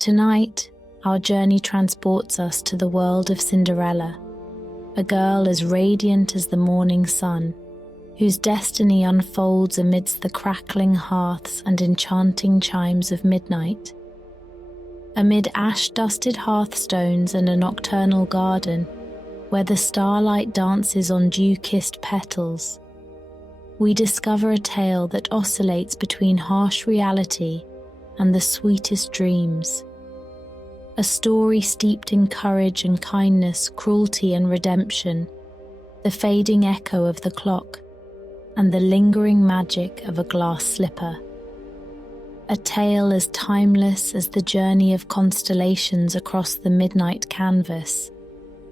Tonight, our journey transports us to the world of Cinderella, a girl as radiant as the morning sun, whose destiny unfolds amidst the crackling hearths and enchanting chimes of midnight. Amid ash-dusted hearthstones and a nocturnal garden, where the starlight dances on dew-kissed petals, we discover a tale that oscillates between harsh reality and the sweetest dreams. A story steeped in courage and kindness, cruelty and redemption, the fading echo of the clock, and the lingering magic of a glass slipper. A tale as timeless as the journey of constellations across the midnight canvas,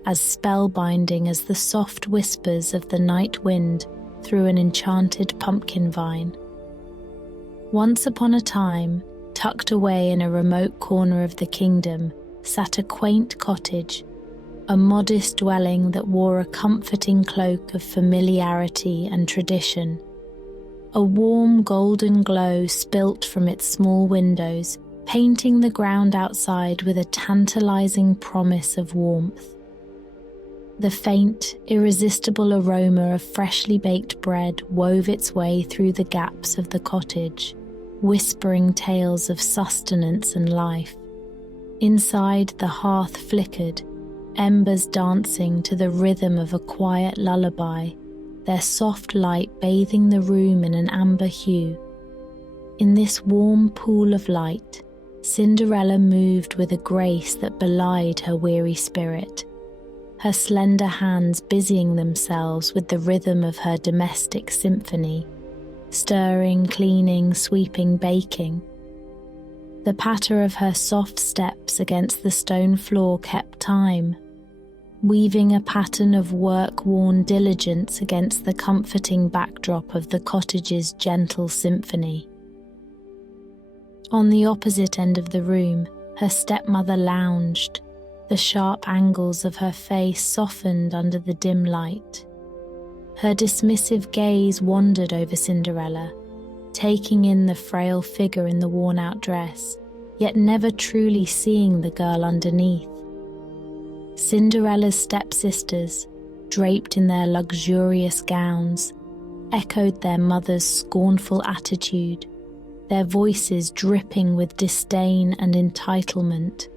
as spellbinding as the soft whispers of the night wind through an enchanted pumpkin vine. Once upon a time, tucked away in a remote corner of the kingdom, sat a quaint cottage, a modest dwelling that wore a comforting cloak of familiarity and tradition. A warm golden glow spilt from its small windows, painting the ground outside with a tantalizing promise of warmth. The faint, irresistible aroma of freshly baked bread wove its way through the gaps of the cottage, whispering tales of sustenance and life. Inside, the hearth flickered, embers dancing to the rhythm of a quiet lullaby, their soft light bathing the room in an amber hue. In this warm pool of light, Cinderella moved with a grace that belied her weary spirit, her slender hands busying themselves with the rhythm of her domestic symphony, stirring, cleaning, sweeping, baking. The patter of her soft steps against the stone floor kept time, weaving a pattern of work-worn diligence against the comforting backdrop of the cottage's gentle symphony. On the opposite end of the room, her stepmother lounged, the sharp angles of her face softened under the dim light. Her dismissive gaze wandered over Cinderella, taking in the frail figure in the worn-out dress, yet never truly seeing the girl underneath. Cinderella's stepsisters, draped in their luxurious gowns, echoed their mother's scornful attitude, their voices dripping with disdain and entitlement.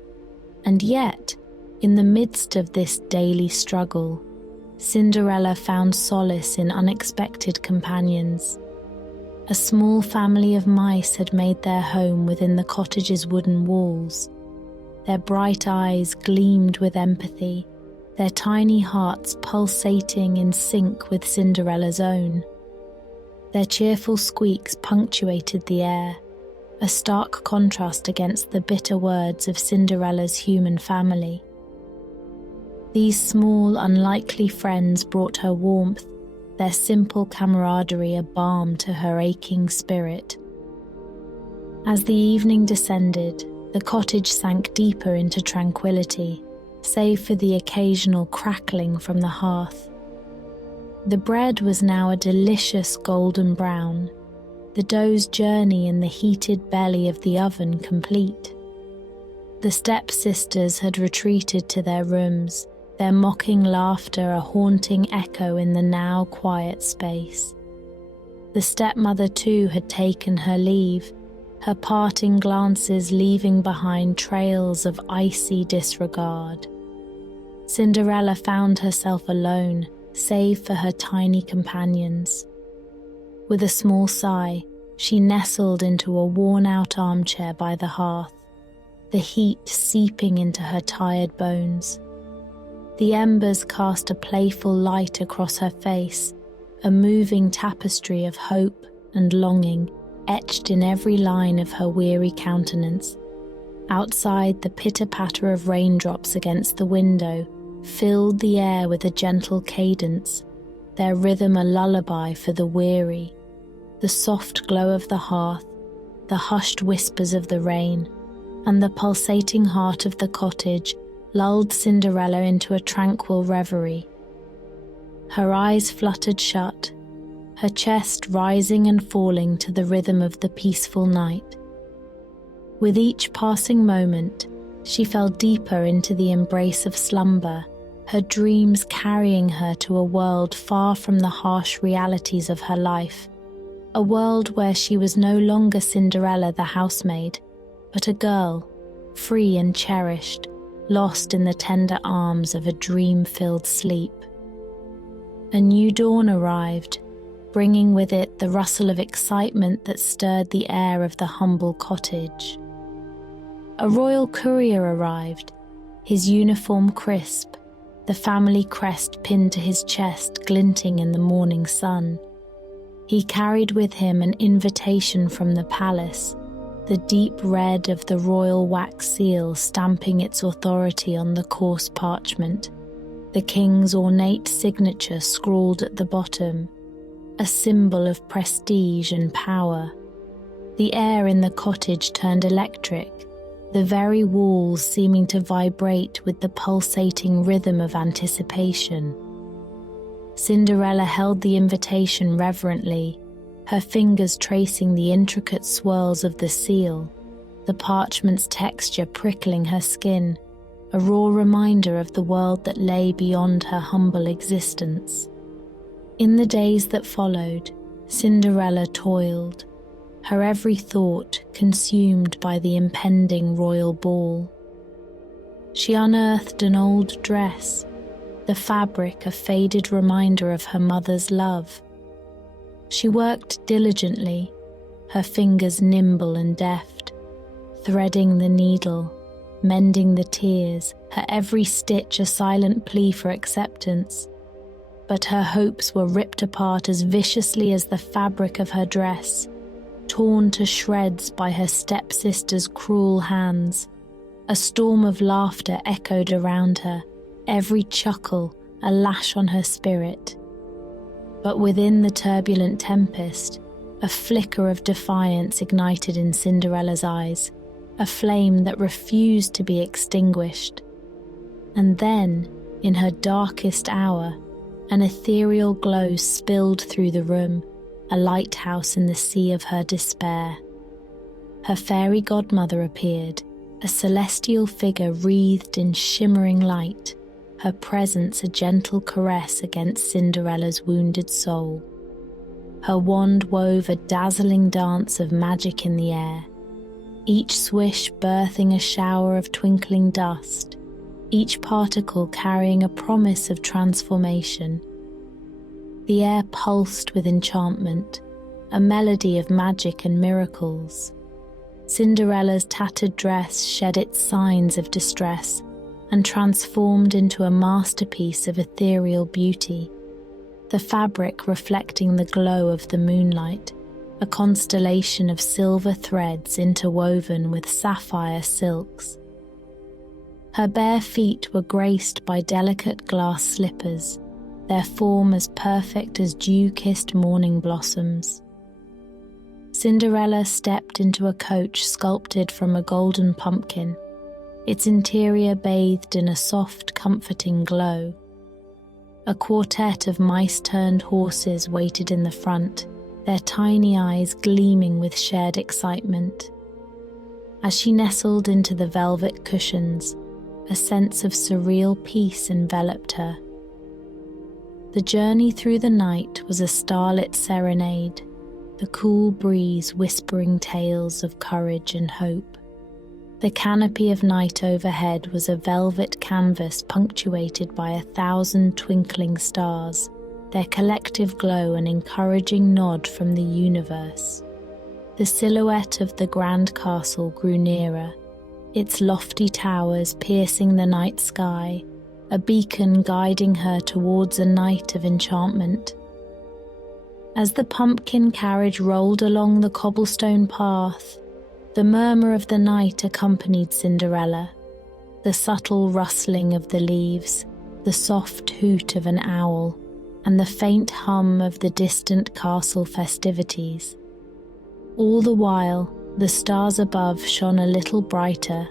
And yet, in the midst of this daily struggle, Cinderella found solace in unexpected companions. A small family of mice had made their home within the cottage's wooden walls. Their bright eyes gleamed with empathy, their tiny hearts pulsating in sync with Cinderella's own. Their cheerful squeaks punctuated the air, a stark contrast against the bitter words of Cinderella's human family. These small, unlikely friends brought her warmth, their simple camaraderie a balm to her aching spirit. As the evening descended, the cottage sank deeper into tranquility, save for the occasional crackling from the hearth. The bread was now a delicious golden brown, the dough's journey in the heated belly of the oven complete. The stepsisters had retreated to their rooms, their mocking laughter a haunting echo in the now quiet space. The stepmother too had taken her leave, her parting glances leaving behind trails of icy disregard. Cinderella found herself alone, save for her tiny companions. With a small sigh, she nestled into a worn-out armchair by the hearth, the heat seeping into her tired bones. The embers cast a playful light across her face, a moving tapestry of hope and longing etched in every line of her weary countenance. Outside, the pitter-patter of raindrops against the window filled the air with a gentle cadence, their rhythm a lullaby for the weary. The soft glow of the hearth, the hushed whispers of the rain, and the pulsating heart of the cottage lulled Cinderella into a tranquil reverie. Her eyes fluttered shut, her chest rising and falling to the rhythm of the peaceful night. With each passing moment, she fell deeper into the embrace of slumber, her dreams carrying her to a world far from the harsh realities of her life, a world where she was no longer Cinderella the housemaid, but a girl, free and cherished, lost in the tender arms of a dream-filled sleep. A new dawn arrived, bringing with it the rustle of excitement that stirred the air of the humble cottage. A royal courier arrived, his uniform crisp, the family crest pinned to his chest glinting in the morning sun. He carried with him an invitation from the palace, the deep red of the royal wax seal stamping its authority on the coarse parchment, the king's ornate signature scrawled at the bottom, a symbol of prestige and power. The air in the cottage turned electric, the very walls seeming to vibrate with the pulsating rhythm of anticipation. Cinderella held the invitation reverently, her fingers tracing the intricate swirls of the seal, the parchment's texture prickling her skin, a raw reminder of the world that lay beyond her humble existence. In the days that followed, Cinderella toiled, her every thought consumed by the impending royal ball. She unearthed an old dress, the fabric a faded reminder of her mother's love. She worked diligently, her fingers nimble and deft, threading the needle, mending the tears, her every stitch a silent plea for acceptance. But her hopes were ripped apart as viciously as the fabric of her dress, torn to shreds by her stepsister's cruel hands. A storm of laughter echoed around her, every chuckle a lash on her spirit. But within the turbulent tempest, a flicker of defiance ignited in Cinderella's eyes, a flame that refused to be extinguished. And then, in her darkest hour, an ethereal glow spilled through the room, a lighthouse in the sea of her despair. Her fairy godmother appeared, a celestial figure wreathed in shimmering light, her presence a gentle caress against Cinderella's wounded soul. Her wand wove a dazzling dance of magic in the air, each swish birthing a shower of twinkling dust, each particle carrying a promise of transformation. The air pulsed with enchantment, a melody of magic and miracles. Cinderella's tattered dress shed its signs of distress and transformed into a masterpiece of ethereal beauty, the fabric reflecting the glow of the moonlight, a constellation of silver threads interwoven with sapphire silks. Her bare feet were graced by delicate glass slippers, their form as perfect as dew-kissed morning blossoms. Cinderella stepped into a coach sculpted from a golden pumpkin, its interior bathed in a soft, comforting glow. A quartet of mice-turned horses waited in the front, their tiny eyes gleaming with shared excitement. As she nestled into the velvet cushions, a sense of surreal peace enveloped her. The journey through the night was a starlit serenade, the cool breeze whispering tales of courage and hope. The canopy of night overhead was a velvet canvas punctuated by 1,000 twinkling stars, their collective glow an encouraging nod from the universe. The silhouette of the grand castle grew nearer, its lofty towers piercing the night sky, a beacon guiding her towards a night of enchantment. As the pumpkin carriage rolled along the cobblestone path, the murmur of the night accompanied Cinderella, the subtle rustling of the leaves, the soft hoot of an owl, and the faint hum of the distant castle festivities. All the while, the stars above shone a little brighter,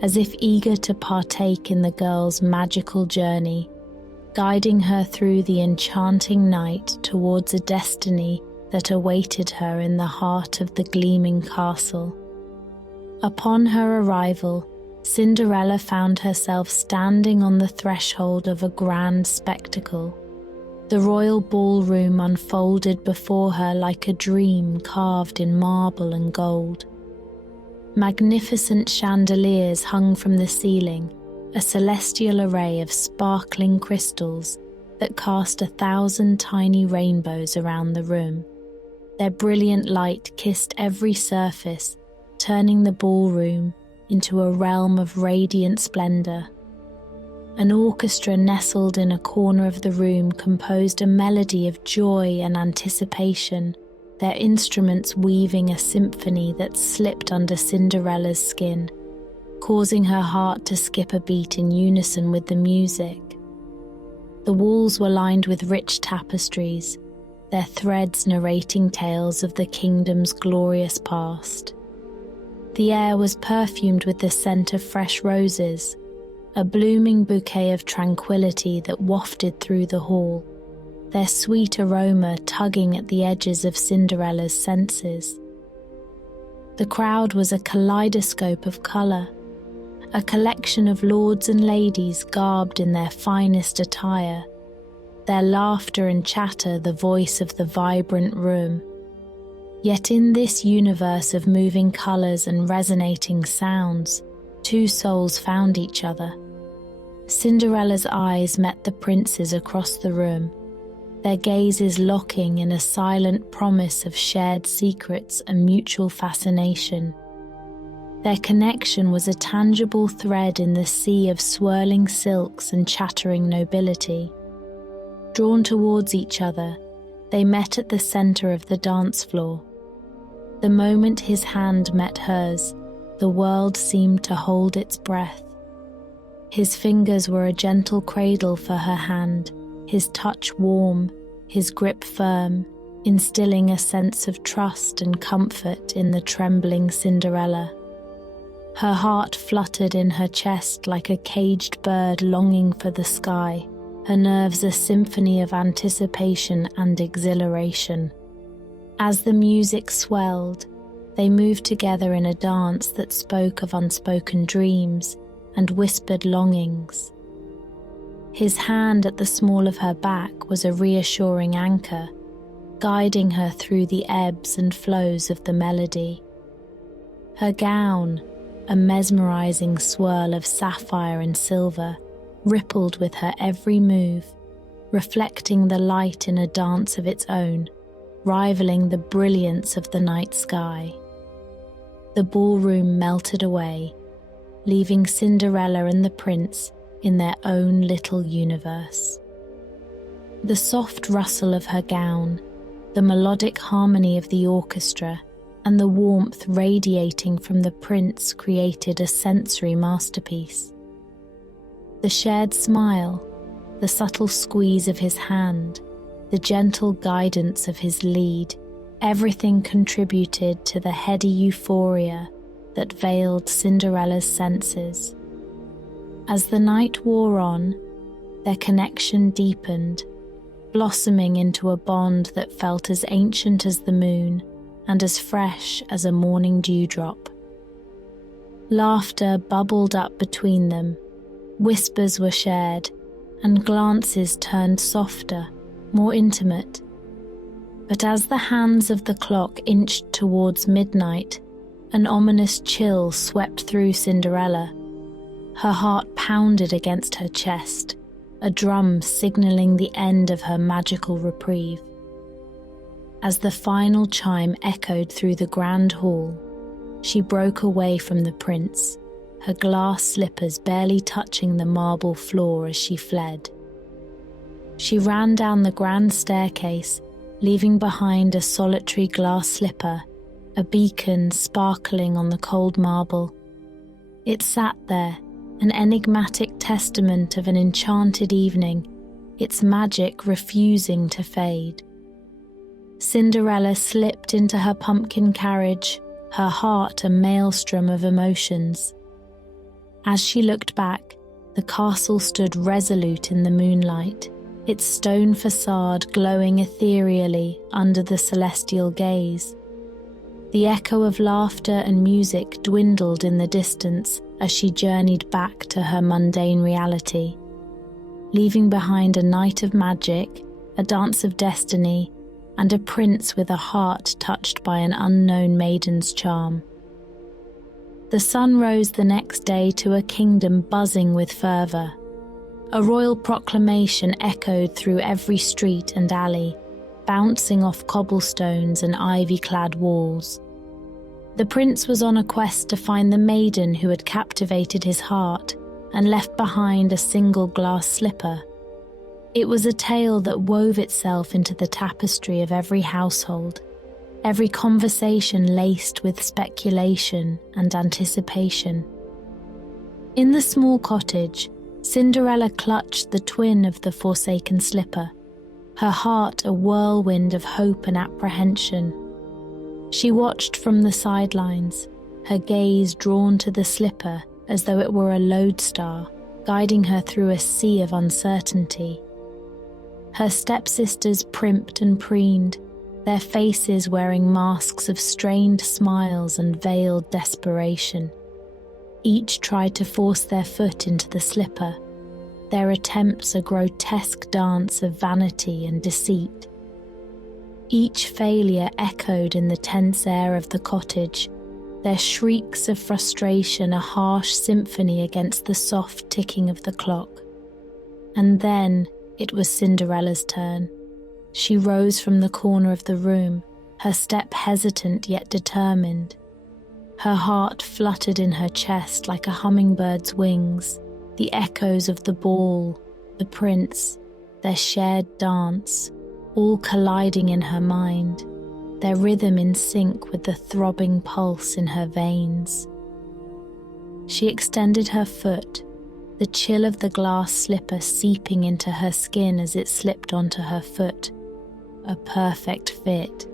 as if eager to partake in the girl's magical journey, guiding her through the enchanting night towards a destiny that awaited her in the heart of the gleaming castle. Upon her arrival, Cinderella found herself standing on the threshold of a grand spectacle. The royal ballroom unfolded before her like a dream carved in marble and gold. Magnificent chandeliers hung from the ceiling, a celestial array of sparkling crystals that cast 1,000 tiny rainbows around the room. Their brilliant light kissed every surface, turning the ballroom into a realm of radiant splendor. An orchestra nestled in a corner of the room composed a melody of joy and anticipation, their instruments weaving a symphony that slipped under Cinderella's skin, causing her heart to skip a beat in unison with the music. The walls were lined with rich tapestries, their threads narrating tales of the kingdom's glorious past. The air was perfumed with the scent of fresh roses, a blooming bouquet of tranquility that wafted through the hall, their sweet aroma tugging at the edges of Cinderella's senses. The crowd was a kaleidoscope of colour, a collection of lords and ladies garbed in their finest attire, their laughter and chatter the voice of the vibrant room. Yet in this universe of moving colours and resonating sounds, two souls found each other. Cinderella's eyes met the prince's across the room, their gazes locking in a silent promise of shared secrets and mutual fascination. Their connection was a tangible thread in the sea of swirling silks and chattering nobility. Drawn towards each other, they met at the centre of the dance floor. The moment his hand met hers, the world seemed to hold its breath. His fingers were a gentle cradle for her hand, his touch warm, his grip firm, instilling a sense of trust and comfort in the trembling Cinderella. Her heart fluttered in her chest like a caged bird longing for the sky, her nerves a symphony of anticipation and exhilaration. As the music swelled, they moved together in a dance that spoke of unspoken dreams and whispered longings. His hand at the small of her back was a reassuring anchor, guiding her through the ebbs and flows of the melody. Her gown, a mesmerizing swirl of sapphire and silver, rippled with her every move, reflecting the light in a dance of its own, rivaling the brilliance of the night sky. The ballroom melted away, leaving Cinderella and the prince in their own little universe. The soft rustle of her gown, the melodic harmony of the orchestra, and the warmth radiating from the prince created a sensory masterpiece. The shared smile, the subtle squeeze of his hand, the gentle guidance of his lead, everything contributed to the heady euphoria that veiled Cinderella's senses. As the night wore on, their connection deepened, blossoming into a bond that felt as ancient as the moon and as fresh as a morning dewdrop. Laughter bubbled up between them, whispers were shared, and glances turned softer, more intimate. But as the hands of the clock inched towards midnight, an ominous chill swept through Cinderella. Her heart pounded against her chest, a drum signalling the end of her magical reprieve. As the final chime echoed through the grand hall, she broke away from the prince, her glass slippers barely touching the marble floor as she fled. She ran down the grand staircase, leaving behind a solitary glass slipper, a beacon sparkling on the cold marble. It sat there, an enigmatic testament of an enchanted evening, its magic refusing to fade. Cinderella slipped into her pumpkin carriage, her heart a maelstrom of emotions. As she looked back, the castle stood resolute in the moonlight, its stone facade glowing ethereally under the celestial gaze. The echo of laughter and music dwindled in the distance as she journeyed back to her mundane reality, leaving behind a night of magic, a dance of destiny, and a prince with a heart touched by an unknown maiden's charm. The sun rose the next day to a kingdom buzzing with fervour. A royal proclamation echoed through every street and alley, bouncing off cobblestones and ivy-clad walls. The prince was on a quest to find the maiden who had captivated his heart and left behind a single glass slipper. It was a tale that wove itself into the tapestry of every household, every conversation laced with speculation and anticipation. In the small cottage, Cinderella clutched the twin of the forsaken slipper, her heart a whirlwind of hope and apprehension. She watched from the sidelines, her gaze drawn to the slipper as though it were a lodestar, guiding her through a sea of uncertainty. Her stepsisters primped and preened, their faces wearing masks of strained smiles and veiled desperation. Each tried to force their foot into the slipper, their attempts a grotesque dance of vanity and deceit. Each failure echoed in the tense air of the cottage, their shrieks of frustration a harsh symphony against the soft ticking of the clock. And then it was Cinderella's turn. She rose from the corner of the room, her step hesitant yet determined. Her heart fluttered in her chest like a hummingbird's wings, the echoes of the ball, the prince, their shared dance, all colliding in her mind, their rhythm in sync with the throbbing pulse in her veins. She extended her foot, the chill of the glass slipper seeping into her skin as it slipped onto her foot, a perfect fit.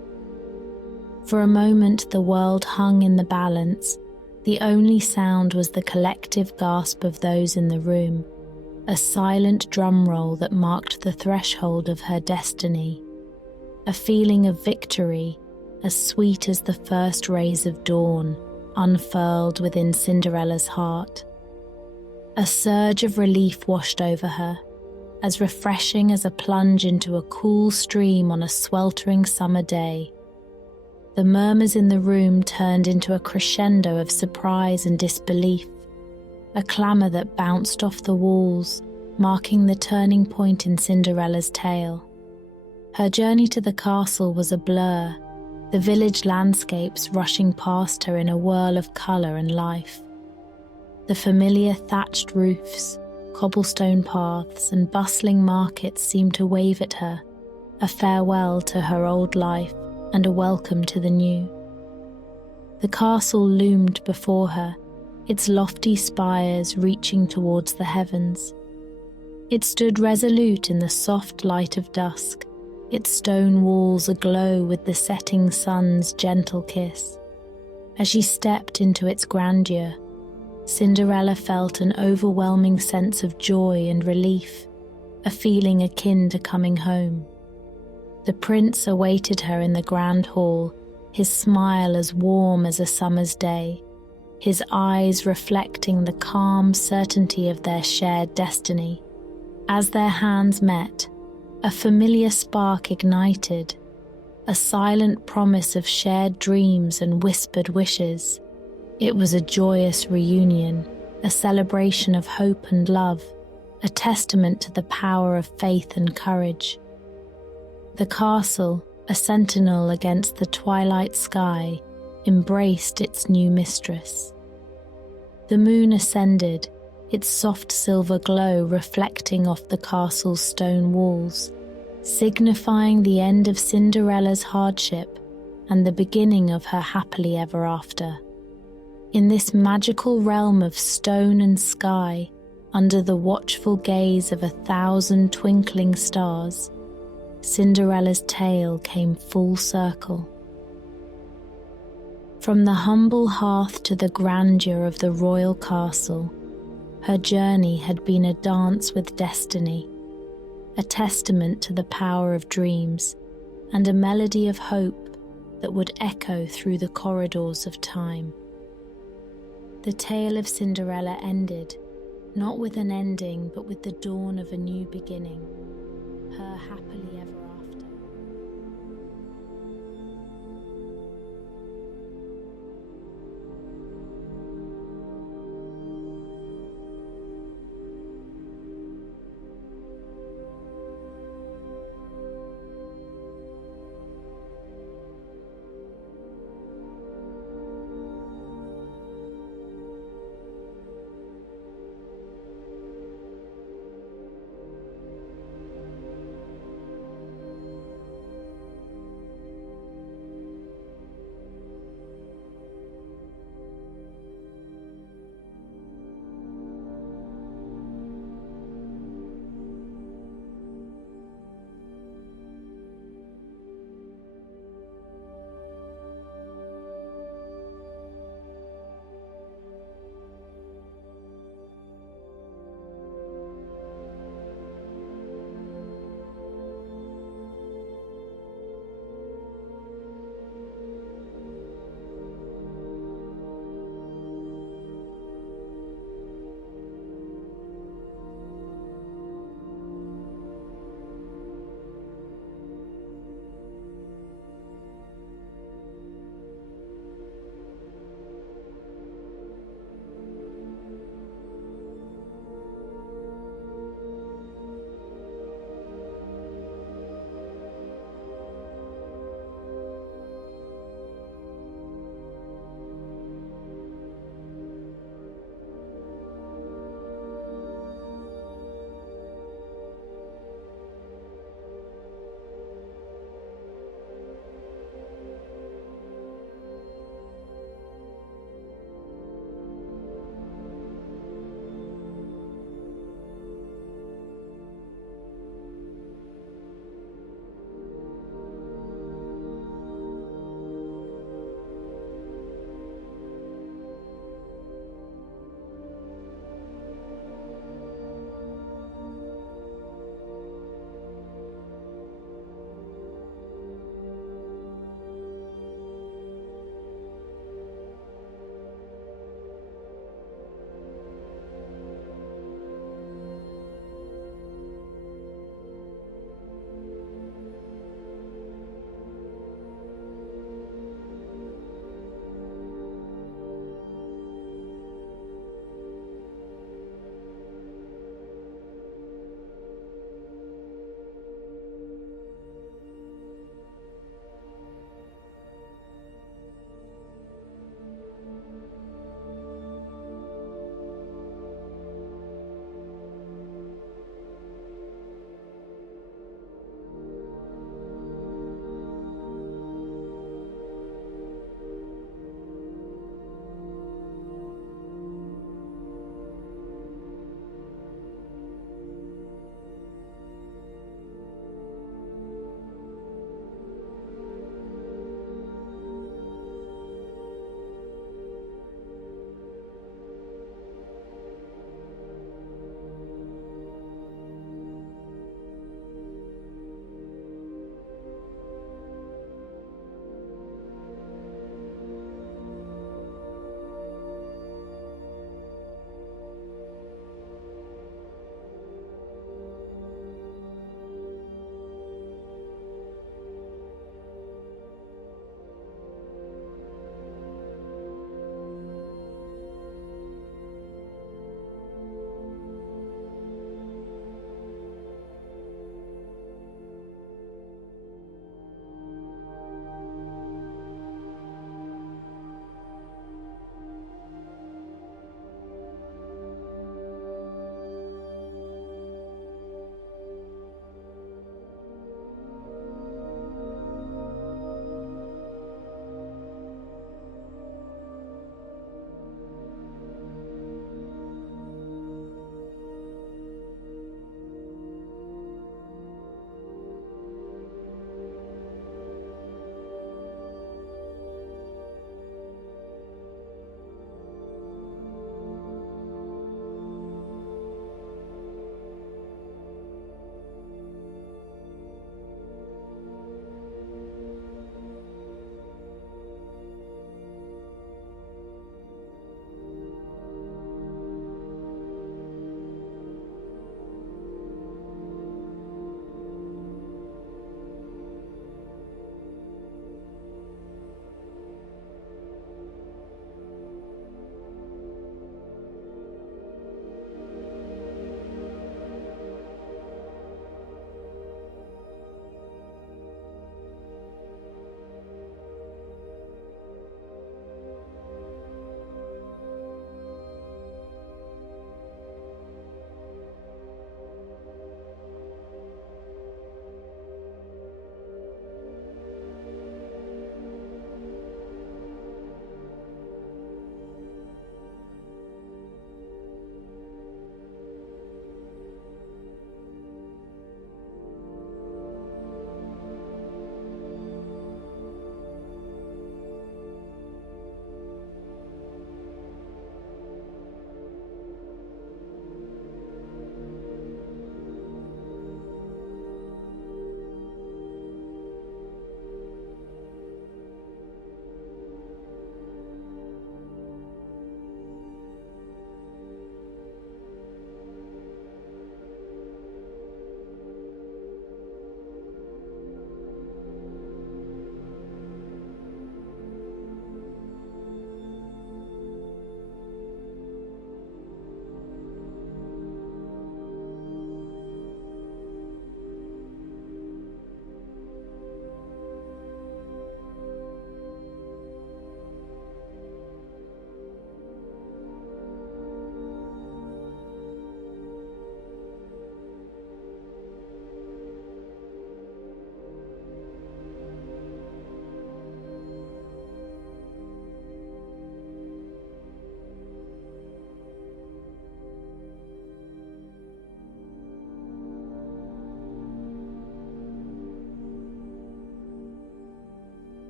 For a moment the world hung in the balance. The only sound was the collective gasp of those in the room, a silent drum roll that marked the threshold of her destiny, a feeling of victory as sweet as the first rays of dawn unfurled within Cinderella's heart. A surge of relief washed over her, as refreshing as a plunge into a cool stream on a sweltering summer day. The murmurs in the room turned into a crescendo of surprise and disbelief, a clamour that bounced off the walls, marking the turning point in Cinderella's tale. Her journey to the castle was a blur, the village landscapes rushing past her in a whirl of colour and life. The familiar thatched roofs, cobblestone paths, and bustling markets seemed to wave at her, a farewell to her old life and a welcome to the new. The castle loomed before her, its lofty spires reaching towards the heavens. It stood resolute in the soft light of dusk, its stone walls aglow with the setting sun's gentle kiss. As she stepped into its grandeur, Cinderella felt an overwhelming sense of joy and relief, a feeling akin to coming home. The prince awaited her in the grand hall, his smile as warm as a summer's day, his eyes reflecting the calm certainty of their shared destiny. As their hands met, a familiar spark ignited, a silent promise of shared dreams and whispered wishes. It was a joyous reunion, a celebration of hope and love, a testament to the power of faith and courage. The castle, a sentinel against the twilight sky, embraced its new mistress. The moon ascended, its soft silver glow reflecting off the castle's stone walls, signifying the end of Cinderella's hardship and the beginning of her happily ever after. In this magical realm of stone and sky, under the watchful gaze of 1,000 twinkling stars, Cinderella's tale came full circle. From the humble hearth to the grandeur of the royal castle, her journey had been a dance with destiny, a testament to the power of dreams, and a melody of hope that would echo through the corridors of time. The tale of Cinderella ended, not with an ending, but with the dawn of a new beginning, her happily ever